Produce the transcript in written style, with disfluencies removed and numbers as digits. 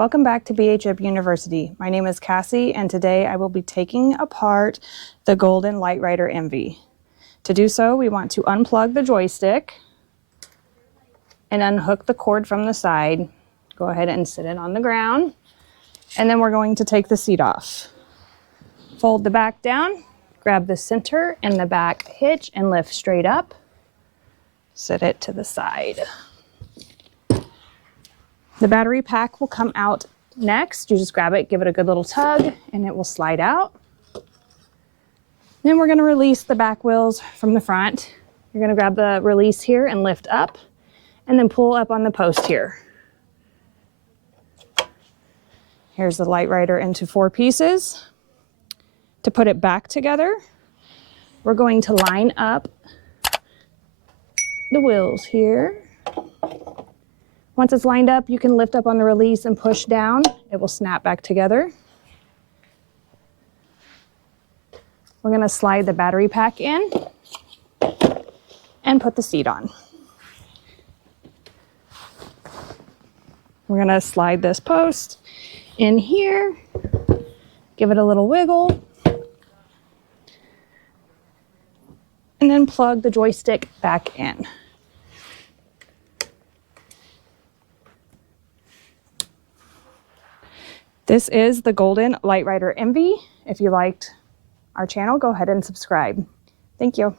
Welcome back to BHP University. My name is Cassie, and today I will be taking apart the Golden LiteRider Envy. To do so, we want to unplug the joystick and unhook the cord from the side. Go ahead and sit it on the ground, and then we're going to take the seat off. Fold the back down, grab the center and the back hitch and lift straight up. Sit it to the side. The battery pack will come out next. You just grab it, give it a good little tug, and it will slide out. Then we're going to release the back wheels from the front. You're going to grab the release here and lift up, and then pull up on the post here. Here's the LiteRider into 4 pieces. To put it back together, we're going to line up the wheels here. Once it's lined up, you can lift up on the release and push down. It will snap back together. We're going to slide the battery pack in and put the seat on. We're going to slide this post in here, give it a little wiggle, and then plug the joystick back in. This is the Golden LiteRider Envy. If you liked our channel, go ahead and subscribe. Thank you.